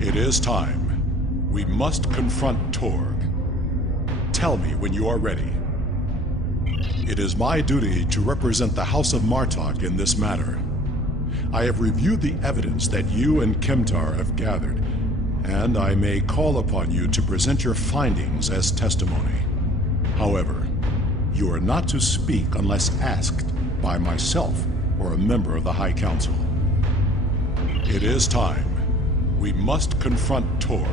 It is time. We must confront Torg. Tell me when you are ready. It is my duty to represent the House of Martok in this matter. I have reviewed the evidence that you and Kemtar have gathered, and I may call upon you to present your findings as testimony. However, you are not to speak unless asked by myself or a member of the High Council. It is time. We must confront Torg.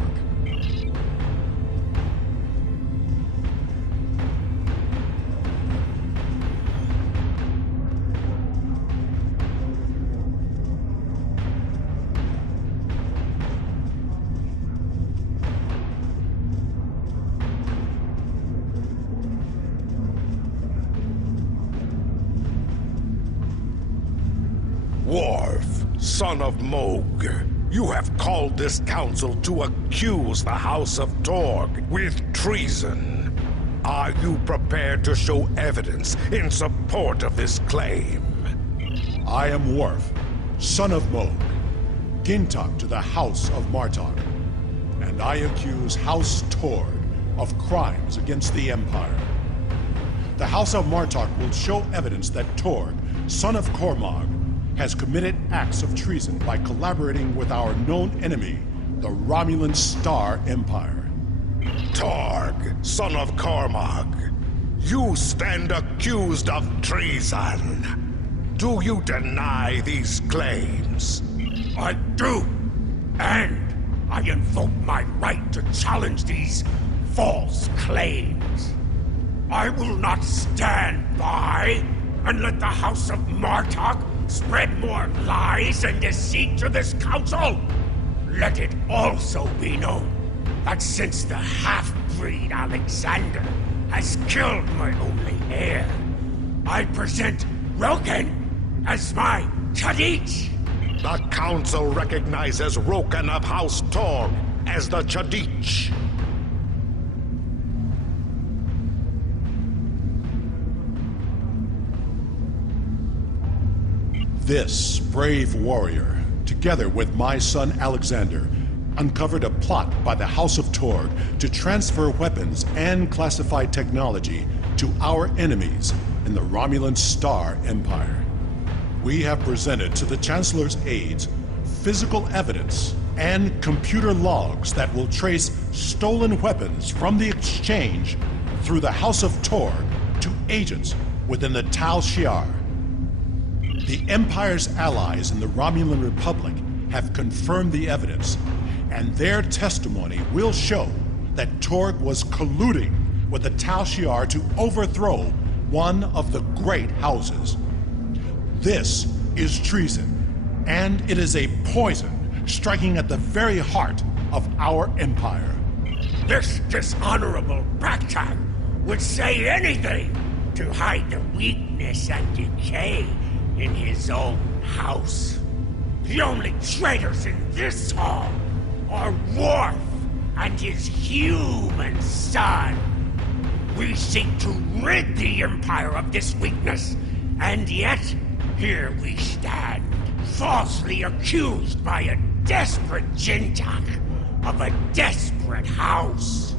Worf, son of Moog, you have called this council to accuse the House of Torg with treason. Are you prepared to show evidence in support of this claim? I am Worf, son of Moog, Gintok to the House of Martok, and I accuse House Torg of crimes against the Empire. The House of Martok will show evidence that Torg, son of Cormog, has committed acts of treason by collaborating with our known enemy, the Romulan Star Empire. Torg, son of Cormog, you stand accused of treason. Do you deny these claims? I do, and I invoke my right to challenge these false claims. I will not stand by and let the House of Martok spread more lies and deceit to this council. Let it also be known that since the half-breed Alexander has killed my only heir, I present Roken as my Chadich. The council recognizes Roken of House Torg as the Chadich. This brave warrior, together with my son Alexander, uncovered a plot by the House of Torg to transfer weapons and classified technology to our enemies in the Romulan Star Empire. We have presented to the Chancellor's aides physical evidence and computer logs that will trace stolen weapons from the exchange through the House of Torg to agents within the Tal Shiar. The Empire's allies in the Romulan Republic have confirmed the evidence, and their testimony will show that Torg was colluding with the Tal Shiar to overthrow one of the great houses. This is treason, and it is a poison striking at the very heart of our empire. This dishonorable ragtag would say anything to hide the weakness and decay in his own house. The only traitors in this hall are Worf and his human son. We seek to rid the Empire of this weakness, and yet here we stand, falsely accused by a desperate Jintak of a desperate house.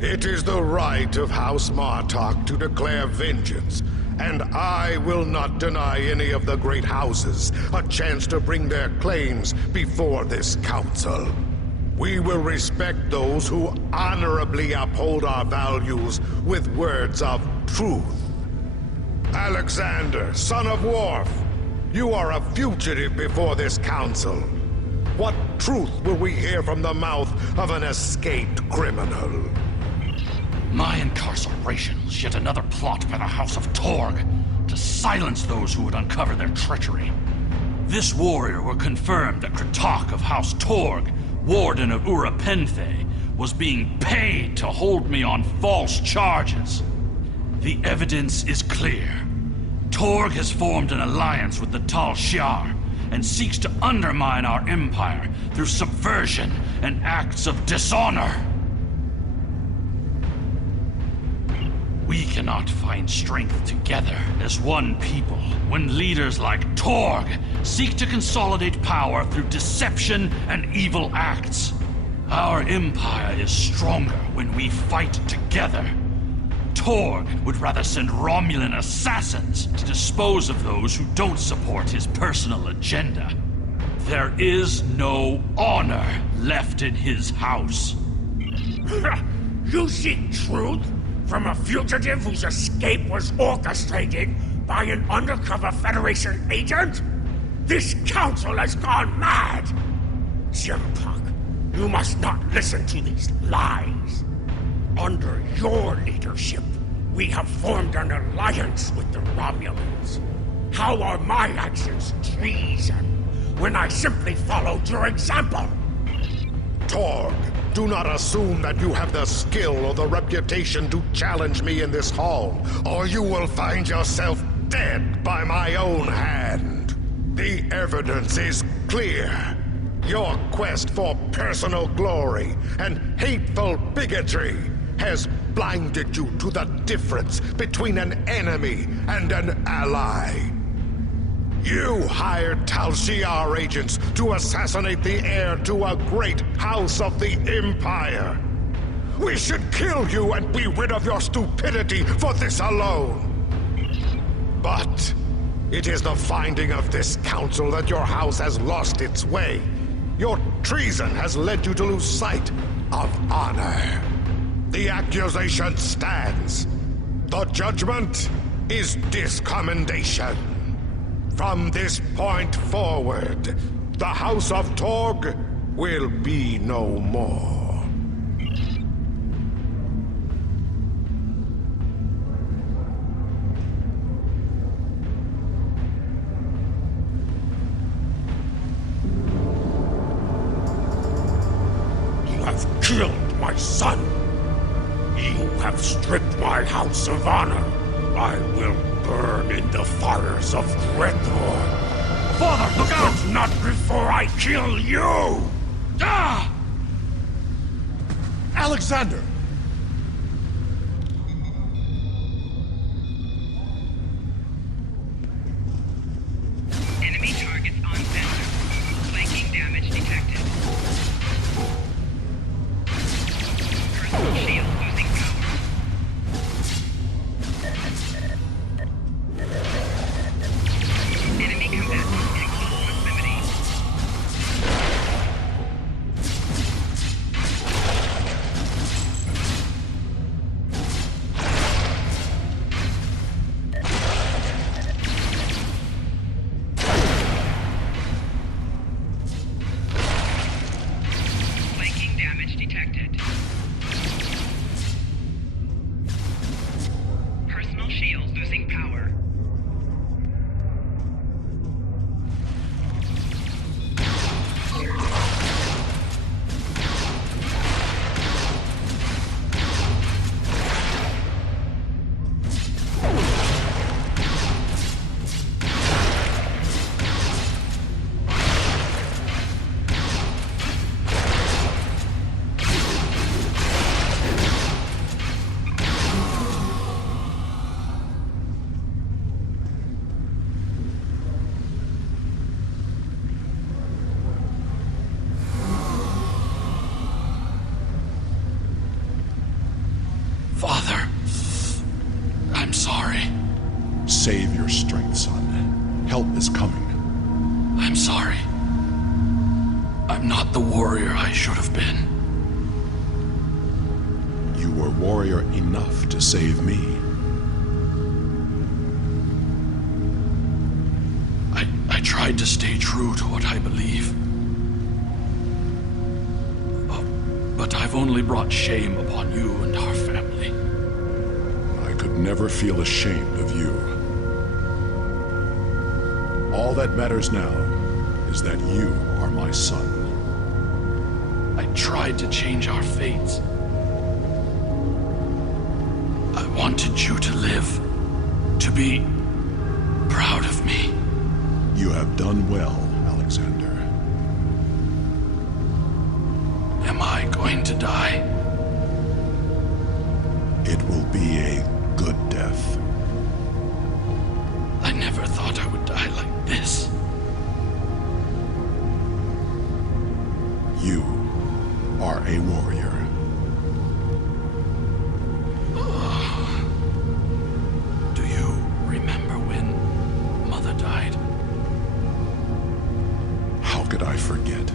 It is the right of House Martok to declare vengeance, and I will not deny any of the great houses a chance to bring their claims before this council. We will respect those who honorably uphold our values with words of truth. Alexander, son of Worf, you are a fugitive before this council. What truth will we hear from the mouth of an escaped criminal? My incarceration was yet another plot by the House of Torg to silence those who would uncover their treachery. This warrior will confirm that Kratok of House Torg, Warden of Urapenthe, was being paid to hold me on false charges. The evidence is clear. Torg has formed an alliance with the Tal Shiar and seeks to undermine our empire through subversion and acts of dishonor. We cannot find strength together as one people when leaders like Torg seek to consolidate power through deception and evil acts. Our empire is stronger when we fight together. Torg would rather send Romulan assassins to dispose of those who don't support his personal agenda. There is no honor left in his house. You seek truth from a fugitive whose escape was orchestrated by an undercover Federation agent? This council has gone mad! Jimpok, you must not listen to these lies. Under your leadership, we have formed an alliance with the Romulans. How are my actions treason when I simply followed your example? Torg, do not assume that you have the skill or the reputation to challenge me in this hall, or you will find yourself dead by my own hand. The evidence is clear. Your quest for personal glory and hateful bigotry has blinded you to the difference between an enemy and an ally. You hired Tal Shiar agents to assassinate the heir to a great house of the Empire. We should kill you and be rid of your stupidity for this alone. But it is the finding of this council that your house has lost its way. Your treason has led you to lose sight of honor. The accusation stands. The judgment is discommendation. From this point forward, the House of Torg will be no more. You have killed my son. You have stripped my house of honor. I will burn in the fires of Gretor. Father, look out! But not before I kill you! Ah! Alexander! Enemy targets on center. Flanking damage detected. Personal shield losing power. Enemy combatants in close proximity. Flanking damage detected. Personal shield losing power. Father, I'm sorry. Save your strength, son. Help is coming. I'm sorry. I'm not the warrior I should have been. You were warrior enough to save me. I tried to stay true to what I believe. But I've only brought shame upon you and our family. I could never feel ashamed of you. All that matters now is that you are my son. I tried to change our fates. I wanted you to live, to be proud of me. You have done well, Alexander. Am I going to die? It will be a good death. I never thought I would die like this. You are a warrior. Do you remember when Mother died? How could I forget?